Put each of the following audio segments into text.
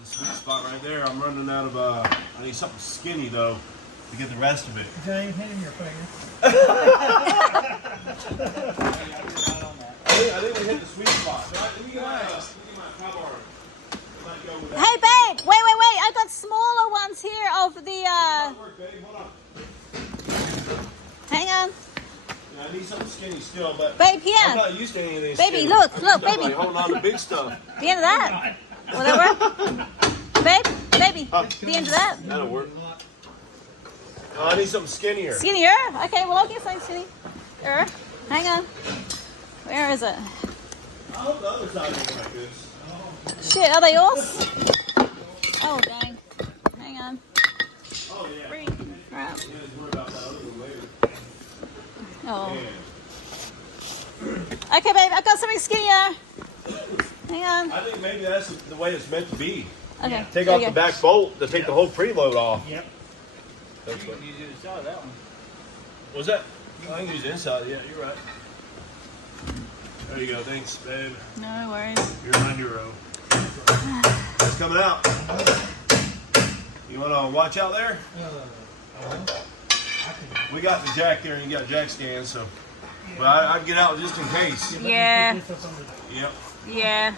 the sweet spot right there. I'm running out of, I need something skinny though to get the rest of it. James, hand him your finger. I think we hit the sweet spot. So let me get my crowbar. Hey, babe, wait. I got smaller ones here of the, Work, babe. Hold on. hang on. Yeah, I need something skinny still, but Babe, here. I'm not used to any of these. Baby, skinny. look, I'm used to, baby. like, holding on to big stuff. The end of that. Will that work? Baby, the end of that. That'll work. Oh, I need something skinnier. Skinnier? Okay, well, I'll get something skinnier. Hang on. Where is it? I hope the other side is like this. Shit, are they yours? Oh, dang. Hang on. Oh, yeah. Right. Yeah, just worry about that other one later. Oh. Yeah. Okay, babe, I've got something skinnier. Hang on. I think maybe that's the way it's meant to be. Okay. Take there off you the go. back bolt to take the whole preload off. Yep. That's You what. can use the side of that one. Was that? I can use the inside. Yeah, you're right. There you go. Thanks, babe. No worries. You're my hero. It's coming out. You want to watch out there? We got the jack there, and you got jack stands, so. But I'd get out just in case. Yeah. Yep. Yeah.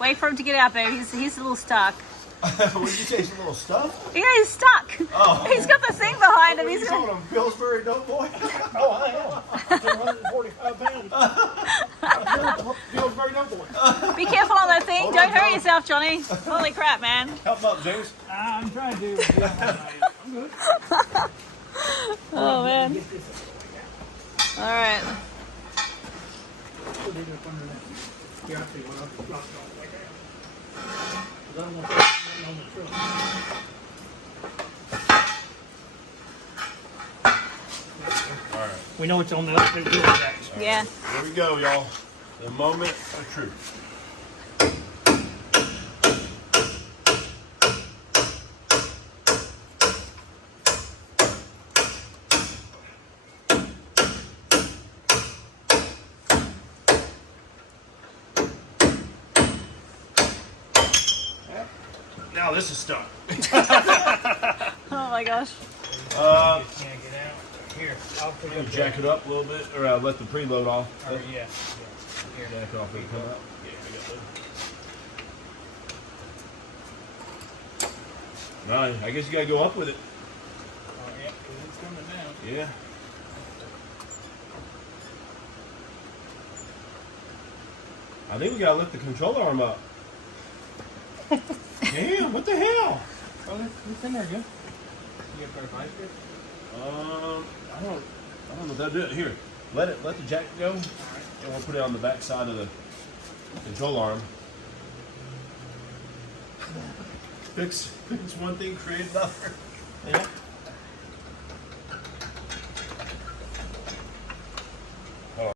Wait for him to get out, babe. He's a little stuck. What did you say? Some little stuff? Yeah, he's stuck. Oh. He's got the thing behind him. What are He's you gonna... calling him, Pillsbury Doughboy? Oh, I am. 245 pounds. Pillsbury Doughboy. Be careful on that thing. Hold Don't on, hurt John. yourself, Johnny. Holy crap, man. Help him up, James. I'm trying to. I'm good. Oh, man. All right. Put it up under that. Yeah, I see what I've lost all the way down. 'Cause I don't want that on the truck. All right. We know it's on the other two jacks. Yeah. Here we go, y'all. The moment of truth. Now this is stuck. Oh my gosh. Can't get out. Here, I'll put it up Jack it up a little bit, or let the preload off. there. Or, yeah. Here. Jack it off and come out. Yeah, I got that. No, I guess you gotta go up with it. Oh, yeah, 'cause it's coming down. Yeah. I think we gotta lift the control arm up. Damn, what the hell? Oh, it's in there good. You got better vice grip? I don't know if that'll do it. Here, let the jack go, and we'll put it on the back side of the control arm. Fix one thing, create another. Yeah.